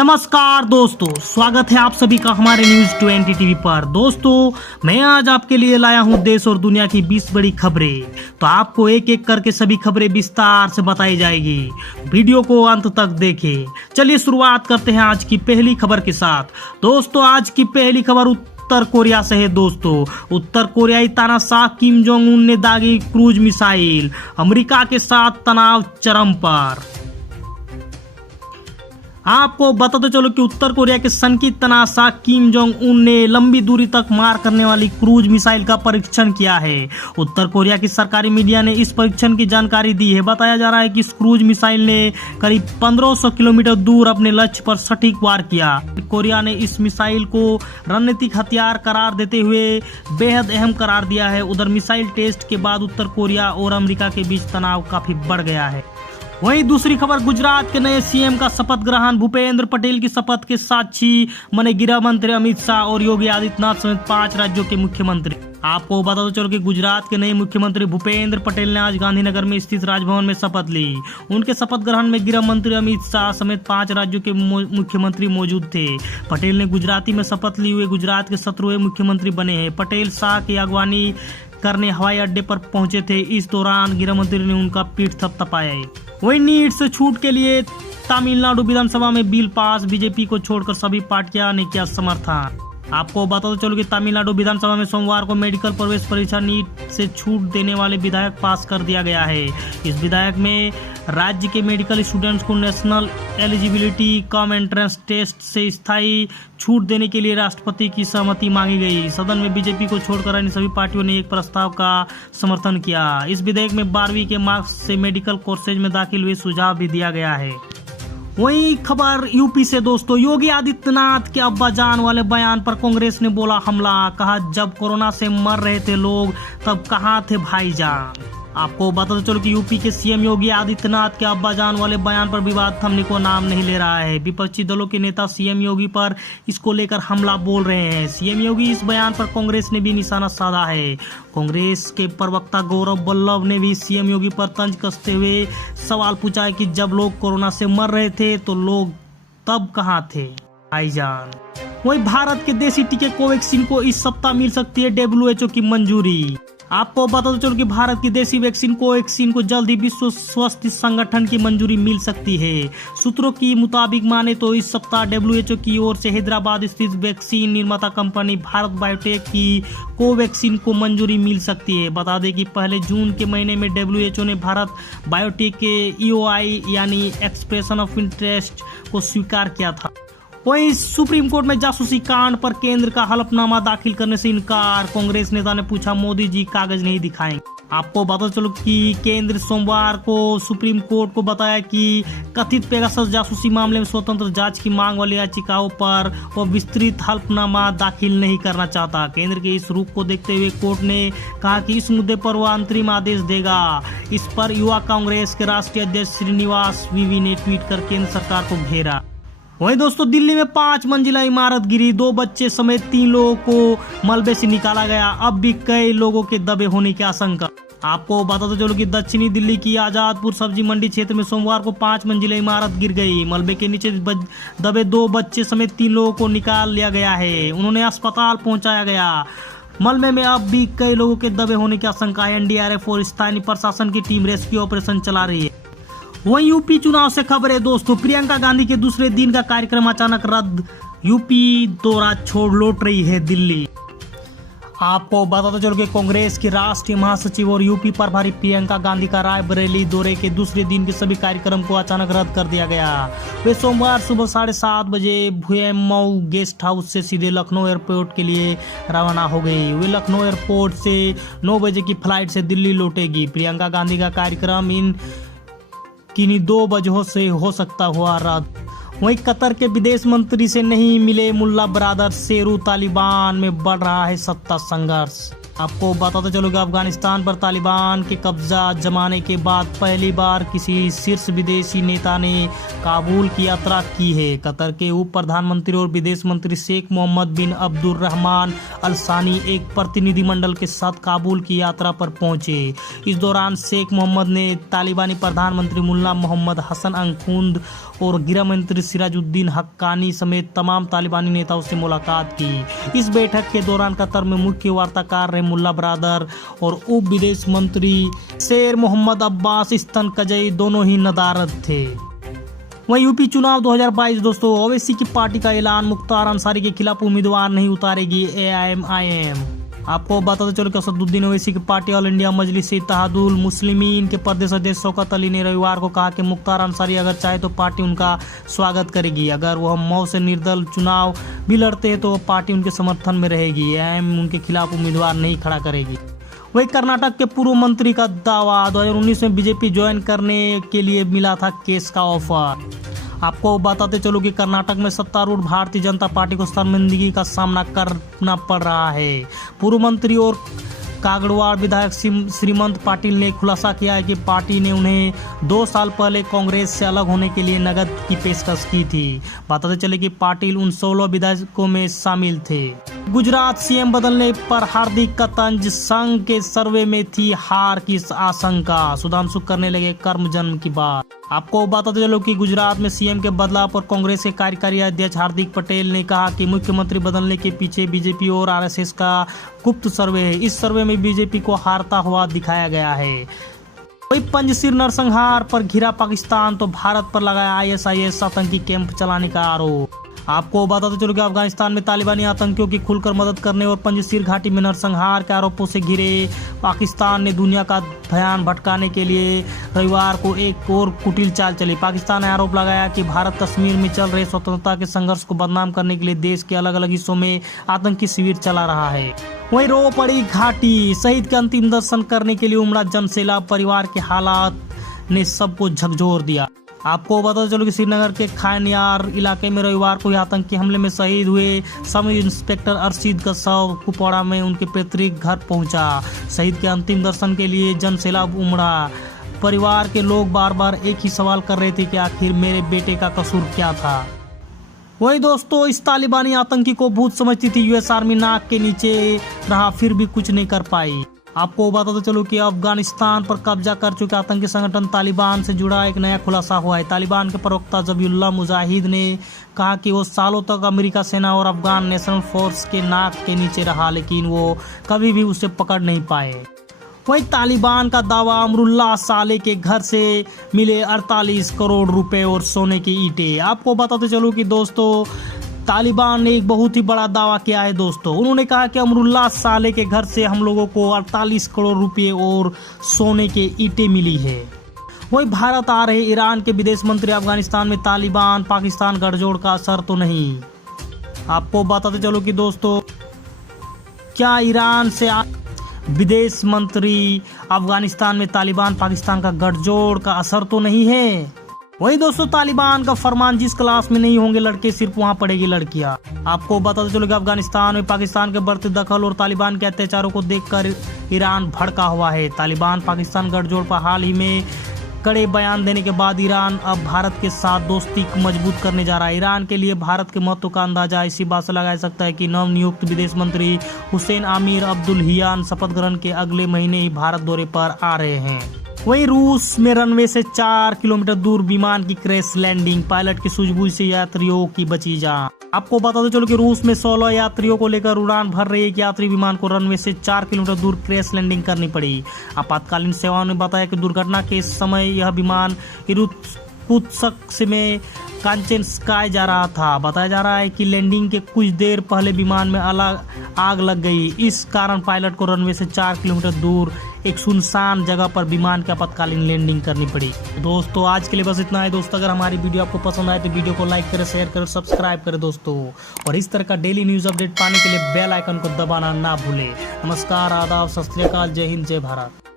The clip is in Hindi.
नमस्कार दोस्तों, स्वागत है आप सभी का हमारे न्यूज 20 टीवी पर। दोस्तों, मैं आज आपके लिए लाया हूं देश और दुनिया की 20 बड़ी खबरें। तो आपको एक एक करके सभी खबरें विस्तार से बताई जाएगी। वीडियो को अंत तक देखें। चलिए शुरुआत करते हैं आज की पहली खबर के साथ। दोस्तों, आज की पहली खबर उत्तर कोरिया से है। दोस्तों, उत्तर कोरियाई तानाशाह किम जोंग उन ने दागी क्रूज मिसाइल। अमेरिका के साथ तनाव चरम पर। आपको बताते चलो कि उत्तर कोरिया के सनकी तानाशाह किम जोंग उन ने लंबी दूरी तक मार करने वाली क्रूज मिसाइल का परीक्षण किया है। उत्तर कोरिया की सरकारी मीडिया ने इस परीक्षण की जानकारी दी है। बताया जा रहा है कि इस क्रूज मिसाइल ने करीब 1500 किलोमीटर दूर अपने लक्ष्य पर सटीक वार किया। कोरिया ने इस मिसाइल को रणनीतिक हथियार करार देते हुए बेहद अहम करार दिया है। उधर मिसाइल टेस्ट के बाद उत्तर कोरिया और अमेरिका के बीच तनाव काफी बढ़ गया है। वहीं दूसरी खबर, गुजरात के नए सीएम का शपथ ग्रहण। भूपेंद्र पटेल की शपथ के साक्षी बने गृह मंत्री अमित शाह और योगी आदित्यनाथ समेत 5 राज्यों के मुख्यमंत्री। आपको बता दो चलो कि गुजरात के नए मुख्यमंत्री भूपेंद्र पटेल ने आज गांधीनगर में स्थित राजभवन में शपथ ली। उनके शपथ ग्रहण में गृह मंत्री अमित शाह समेत 5 राज्यों के मुख्यमंत्री मौजूद थे। पटेल ने गुजराती में शपथ ली हुए गुजरात के 17वें मुख्यमंत्री बने हैं। पटेल शाह की अगवानी करने हवाई अड्डे पर पहुंचे थे। इस दौरान गृह मंत्री ने उनका पीठ थपथपाया। वहीं नीट से छूट के लिए तमिलनाडु विधानसभा में बिल पास। बीजेपी को छोड़कर सभी पार्टियां ने किया समर्थन। आपको बता चलो कि तमिलनाडु विधानसभा में सोमवार को मेडिकल प्रवेश परीक्षा नीट से छूट देने वाले विधेयक पास कर दिया गया है। इस विधेयक में राज्य के मेडिकल स्टूडेंट्स को national eligibility cum entrance test से स्थायी छूट देने के लिए राष्ट्रपति की सहमति मांगी गई। सदन में बीजेपी को छोड़कर अन्य सभी पार्टियों ने एक प्रस्ताव का समर्थन किया। इस विधेयक में 12वीं के मार्क्स से मेडिकल कोर्सेज में दाखिल हुए सुझाव भी दिया गया है। वही खबर यूपी से। दोस्तों, योगी आदित्यनाथ के अब्बाजान वाले बयान पर कांग्रेस ने बोला हमला। कहा, जब कोरोना से मर रहे थे लोग तब कहां थे भाईजान। आपको बताते चलो कि यूपी के सीएम योगी आदित्यनाथ के अब्बाजान वाले बयान पर विवाद थमने को नाम नहीं ले रहा है। विपक्षी दलों के नेता सीएम योगी पर इसको लेकर हमला बोल रहे हैं। सीएम योगी इस बयान पर कांग्रेस ने भी निशाना साधा है। कांग्रेस के प्रवक्ता गौरव वल्लभ ने भी सीएम योगी पर तंज कसते हुए सवाल पूछा है कि जब लोग कोरोना से मर रहे थे तो लोग तब कहां थे भाईजान। वहीं भारत के देसी टीके कोवैक्सीन को इस सप्ताह मिल सकती है WHO की मंजूरी। आपको बता चलो कि भारत की देसी वैक्सीन कोवैक्सीन को जल्द ही विश्व स्वास्थ्य संगठन की मंजूरी मिल सकती है। सूत्रों की मुताबिक माने तो इस सप्ताह WHO की ओर से हैदराबाद स्थित वैक्सीन निर्माता कंपनी भारत बायोटेक की कोवैक्सीन को मंजूरी मिल सकती है। बता दें कि पहले जून के महीने में WHO ने भारत बायोटेक के EOI यानी एक्सप्रेशन ऑफ इंटरेस्ट को स्वीकार किया था। वहीं सुप्रीम कोर्ट में जासूसी कांड पर केंद्र का हलफनामा दाखिल करने से इनकार। कांग्रेस नेता ने पूछा, मोदी जी कागज नहीं दिखाएंगे। आपको बता चलो कि केंद्र सोमवार को सुप्रीम कोर्ट को बताया कि कथित पेगासस जासूसी मामले में स्वतंत्र जांच की मांग वाली याचिकाओं पर वो विस्तृत हलफनामा दाखिल नहीं करना चाहता। केंद्र के इस रुख को देखते हुए कोर्ट ने कहा कि इस मुद्दे पर वह अंतरिम आदेश देगा। इस पर युवा कांग्रेस के राष्ट्रीय अध्यक्ष श्रीनिवास वीवी ने ट्वीट कर केंद्र सरकार को घेरा। वहीं दोस्तों, दिल्ली में 5 मंजिला इमारत गिरी। 2 बच्चे समेत 3 लोगों को मलबे से निकाला गया। अब भी कई लोगों के दबे होने की आशंका। आपको बताते चलो कि दक्षिणी दिल्ली की आजादपुर सब्जी मंडी क्षेत्र में सोमवार को 5 मंजिला इमारत गिर गई। मलबे के नीचे दबे 2 बच्चे समेत 3 लोगों को निकाल लिया गया है। उन्होंने अस्पताल पहुंचाया गया। मलबे में अब भी कई लोगों के दबे होने की आशंका है। NDRF और स्थानीय प्रशासन की टीम रेस्क्यू ऑपरेशन चला रही है। वहीं यूपी चुनाव से खबर है। दोस्तों, प्रियंका गांधी के दूसरे दिन का कार्यक्रम अचानक रद्द। यूपी दौरा छोड़ लौट रही है दिल्ली। आपको बताते चलो कि कांग्रेस की राष्ट्रीय महासचिव और यूपी प्रभारी प्रियंका गांधी का रायबरेली दौरे के दूसरे दिन के सभी कार्यक्रम को अचानक रद्द कर दिया गया। वे सोमवार सुबह 7:30 बजे भुएमऊ गेस्ट हाउस से सीधे लखनऊ एयरपोर्ट के लिए रवाना हो गई। वे लखनऊ एयरपोर्ट से 9 बजे की फ्लाइट से दिल्ली लौटेगी। प्रियंका गांधी का कार्यक्रम इन किन्हीं 2 वजहों से हो सकता हुआ रद्द। वहीं कतर के विदेश मंत्री से नहीं मिले मुल्ला ब्रादर शेरू। तालिबान में बढ़ रहा है सत्ता संघर्ष। आपको बताते चलो कि अफगानिस्तान पर तालिबान के कब्जा जमाने के बाद पहली बार किसी शीर्ष विदेशी नेता ने काबुल की यात्रा की है। कतर के उप प्रधानमंत्री और विदेश मंत्री शेख मोहम्मद बिन अब्दुर्रहमान अल सानी एक प्रतिनिधिमंडल के साथ काबुल की यात्रा पर पहुंचे। इस दौरान शेख मोहम्मद ने तालिबानी प्रधानमंत्री मुल्ला मोहम्मद हसन अंखुंद और गृह मंत्री सिराजुद्दीन हक्कानी समेत तमाम तालिबानी नेताओं से मुलाकात की। इस बैठक के दौरान कतर में मुख्य वार्ताकार रहे मुल्ला बरादर और उप विदेश मंत्री शेर मोहम्मद अब्बास इस्तनकजई दोनों ही नदारद थे। वहीं यूपी चुनाव 2022 दोस्तों, ओवैसी की पार्टी का ऐलान, मुख्तार अंसारी के खिलाफ उम्मीदवार नहीं उतारेगी AIM। आपको बताते चलो कि असदुद्दीन ओवैसी की पार्टी ऑल इंडिया मजलिस इत्तेहादुल मुस्लिमीन के प्रदेश अध्यक्ष शौकत अली ने रविवार को कहा कि मुख्तार अंसारी अगर चाहे तो पार्टी उनका स्वागत करेगी। अगर वह मऊ से निर्दल चुनाव भी लड़ते हैं तो पार्टी उनके समर्थन में रहेगी। AIM उनके खिलाफ उम्मीदवार नहीं खड़ा करेगी। वही कर्नाटक के पूर्व मंत्री का दावा, 2019 में बीजेपी ज्वाइन करने के लिए मिला था केस का ऑफर। आपको बताते चलो कि कर्नाटक में सत्तारूढ़ भारतीय जनता पार्टी को शर्मिंदगी का सामना करना पड़ रहा है। पूर्व मंत्री और कागड़वाड़ विधायक श्रीमंत पाटिल ने खुलासा किया है कि पार्टी ने उन्हें 2 साल पहले कांग्रेस से अलग होने के लिए नकद की पेशकश की थी। बताते चले कि पाटिल उन 16 विधायकों में शामिल थे। गुजरात CM बदलने पर हार्दिक का तंज, संघ के सर्वे में थी हार की आशंका, सुधांशु करने लगे कर्म जन्म की बात। आपको बताते चलो कि गुजरात में CM के बदलाव पर कांग्रेस के कार्यकारी अध्यक्ष हार्दिक पटेल ने कहा कि मुख्यमंत्री बदलने के पीछे बीजेपी और RSS का गुप्त सर्वे है। इस सर्वे में बीजेपी को हारता हुआ दिखाया गया है। वही पंजशीर नरसंहार पर घिरा पाकिस्तान तो भारत पर लगाया ISIS आतंकी कैंप चलाने का आरोप। आपको बताते चलो कि अफगानिस्तान में तालिबानी आतंकियों की खुलकर मदद करने और पंजशीर घाटी में नरसंहार के आरोपों से घिरे पाकिस्तान ने दुनिया का ध्यान भटकाने के लिए रविवार को एक और कुटिल चाल चली। पाकिस्तान ने आरोप लगाया कि भारत कश्मीर में चल रहे स्वतंत्रता के संघर्ष को बदनाम करने के लिए देश के अलग अलग हिस्सों में आतंकी शिविर चला रहा है। वहीं रो पड़ी घाटी, शहीद के अंतिम दर्शन करने के लिए उमड़ा जनसैलाब, परिवार के हालात ने सबको झकझोर दिया। आपको बता चलो कि श्रीनगर के खानियार इलाके में रविवार को आतंकी हमले में शहीद हुए सब इंस्पेक्टर अरशीद का शव कुपवाड़ा में उनके पैतृक घर पहुंचा। शहीद के अंतिम दर्शन के लिए जनसैलाब उमड़ा। परिवार के लोग बार बार एक ही सवाल कर रहे थे कि आखिर मेरे बेटे का कसूर क्या था। वही दोस्तों, इस तालिबानी आतंकी को भूत समझती थी US आर्मी, नाक के नीचे रहा फिर भी कुछ नहीं कर पाई। आपको बताते चलो कि अफगानिस्तान पर कब्जा कर चुके आतंकी संगठन तालिबान से जुड़ा एक नया खुलासा हुआ है। तालिबान के प्रवक्ता जबीउल्लाह मुजाहिद ने कहा कि वो सालों तक अमेरिका सेना और अफगान नेशनल फोर्स के नाक के नीचे रहा, लेकिन वो कभी भी उसे पकड़ नहीं पाए। वहीं तालिबान का दावा, अमरुल्लाह साले के घर से मिले 48 करोड़ रुपए और सोने की ईंटें। आपको बताते चलो कि दोस्तों, तालिबान ने एक बहुत ही बड़ा दावा किया है दोस्तों। उन्होंने कहा कि अमरुल्लाह साले के घर से हम लोगों को 48 करोड़ रुपए और सोने के ईंटें मिली है। वही भारत आ रहे ईरान के विदेश मंत्री, अफगानिस्तान में तालिबान पाकिस्तान गठजोड़ का असर तो नहीं। आपको बताते चलो कि दोस्तों, क्या ईरान से विदेश मंत्री, अफगानिस्तान में तालिबान पाकिस्तान का गठजोड़ का असर तो नहीं है। वही दोस्तों, तालिबान का फरमान, जिस क्लास में नहीं होंगे लड़के सिर्फ वहां पढ़ेगी लड़कियां। आपको बताते चलो कि अफगानिस्तान में पाकिस्तान के बढ़ते दखल और तालिबान के अत्याचारों को देखकर ईरान भड़का हुआ है। तालिबान पाकिस्तान गठजोड़ पर हाल ही में कड़े बयान देने के बाद ईरान अब भारत के साथ दोस्ती को मजबूत करने जा रहा है। ईरान के लिए भारत के महत्व का अंदाजा इसी बात से लगाया सकता है कि नवनियुक्त विदेश मंत्री हुसैन आमिर अब्दुल्लाहियान शपथ ग्रहण के अगले महीने ही भारत दौरे पर आ रहे हैं। वहीं रूस में रनवे से 4 किलोमीटर दूर विमान की क्रैश लैंडिंग, पायलट की सूझबूझ से यात्रियों की बची जान। आपको बताते चलो कि रूस में 16 यात्रियों को लेकर उड़ान भर रही एक यात्री विमान को रनवे से 4 किलोमीटर दूर क्रैश लैंडिंग करनी पड़ी। आपातकालीन सेवाओं ने बताया कि दुर्घटना के समय यह विमान इरुत्स्क में कांचनस्काय जा रहा था। बताया जा रहा है कि लैंडिंग के कुछ देर पहले विमान में आग लग गई। इस कारण पायलट को रनवे से 4 किलोमीटर दूर एक सुनसान जगह पर विमान की आपातकालीन लैंडिंग करनी पड़ी। दोस्तों, आज के लिए बस इतना है दोस्तों। अगर हमारी वीडियो आपको पसंद आए तो वीडियो को लाइक करें, शेयर करें, सब्सक्राइब करें दोस्तों। और इस तरह का डेली न्यूज अपडेट पाने के लिए बेल आइकन को दबाना ना भूलें। नमस्कार, आदाब, सत श्री अकाल, जय हिंद, जय भारत।